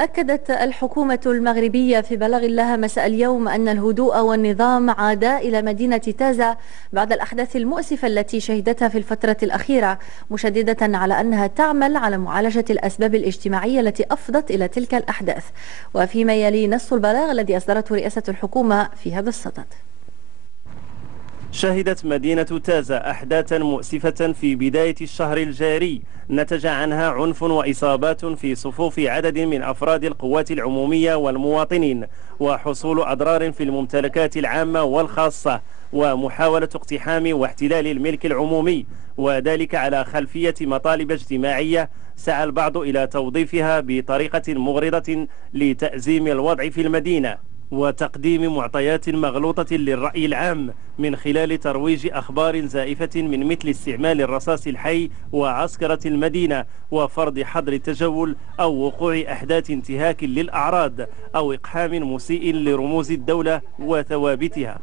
أكدت الحكومة المغربية في بلاغ لها مساء اليوم أن الهدوء والنظام عادا إلى مدينة تازا بعد الأحداث المؤسفة التي شهدتها في الفترة الأخيرة، مشددة على أنها تعمل على معالجة الأسباب الاجتماعية التي أفضت إلى تلك الأحداث. وفيما يلي نص البلاغ الذي أصدرته رئاسة الحكومة في هذا الصدد. شهدت مدينة تازا أحداثا مؤسفة في بداية الشهر الجاري نتج عنها عنف وإصابات في صفوف عدد من أفراد القوات العمومية والمواطنين، وحصول أضرار في الممتلكات العامة والخاصة، ومحاولة اقتحام واحتلال الملك العمومي، وذلك على خلفية مطالب اجتماعية سعى البعض إلى توظيفها بطريقة مغرضة لتأزيم الوضع في المدينة وتقديم معطيات مغلوطة للرأي العام من خلال ترويج أخبار زائفة من مثل استعمال الرصاص الحي وعسكرة المدينة وفرض حظر التجول أو وقوع أحداث انتهاك للأعراض أو إقحام مسيء لرموز الدولة وثوابتها.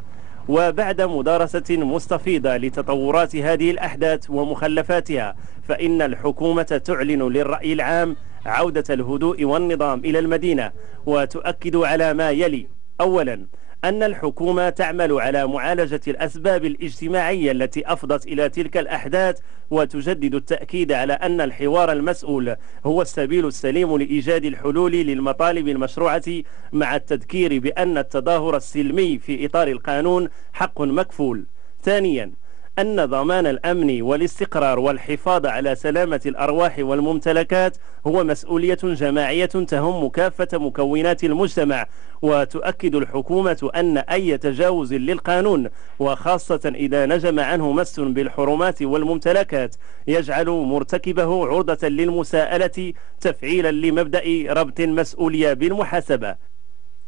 وبعد مدارسة مستفيضة لتطورات هذه الأحداث ومخلفاتها، فإن الحكومة تعلن للرأي العام عودة الهدوء والنظام إلى المدينة، وتؤكد على ما يلي: أولا، أن الحكومة تعمل على معالجة الأسباب الاجتماعية التي أفضت إلى تلك الأحداث، وتجدد التأكيد على أن الحوار المسؤول هو السبيل السليم لإيجاد الحلول للمطالب المشروعة، مع التذكير بأن التظاهر السلمي في إطار القانون حق مكفول. ثانيا، أن ضمان الأمن والاستقرار والحفاظ على سلامة الأرواح والممتلكات هو مسؤولية جماعية تهم كافة مكونات المجتمع، وتؤكد الحكومة أن أي تجاوز للقانون، وخاصة إذا نجم عنه مس بالحرمات والممتلكات، يجعل مرتكبه عرضة للمساءلة تفعيلا لمبدأ ربط المسؤولية بالمحاسبة.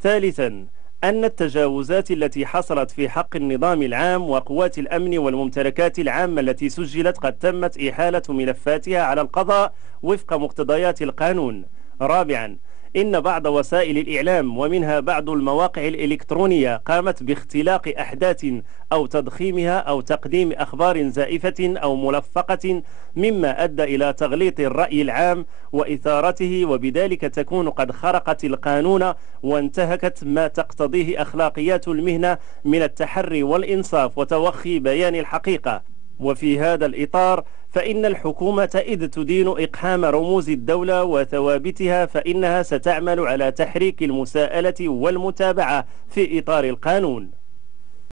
ثالثا، أن التجاوزات التي حصلت في حق النظام العام وقوات الأمن والممتلكات العامة التي سجلت قد تمت إحالة ملفاتها على القضاء وفق مقتضيات القانون. رابعا، إن بعض وسائل الإعلام ومنها بعض المواقع الإلكترونية قامت باختلاق أحداث أو تضخيمها أو تقديم أخبار زائفة أو ملفقة، مما أدى إلى تغليط الرأي العام وإثارته، وبذلك تكون قد خرقت القانون وانتهكت ما تقتضيه أخلاقيات المهنة من التحري والإنصاف وتوخي بيان الحقيقة. وفي هذا الإطار فإن الحكومة إذ تدين إقحام رموز الدولة وثوابتها، فإنها ستعمل على تحريك المساءلة والمتابعة في إطار القانون.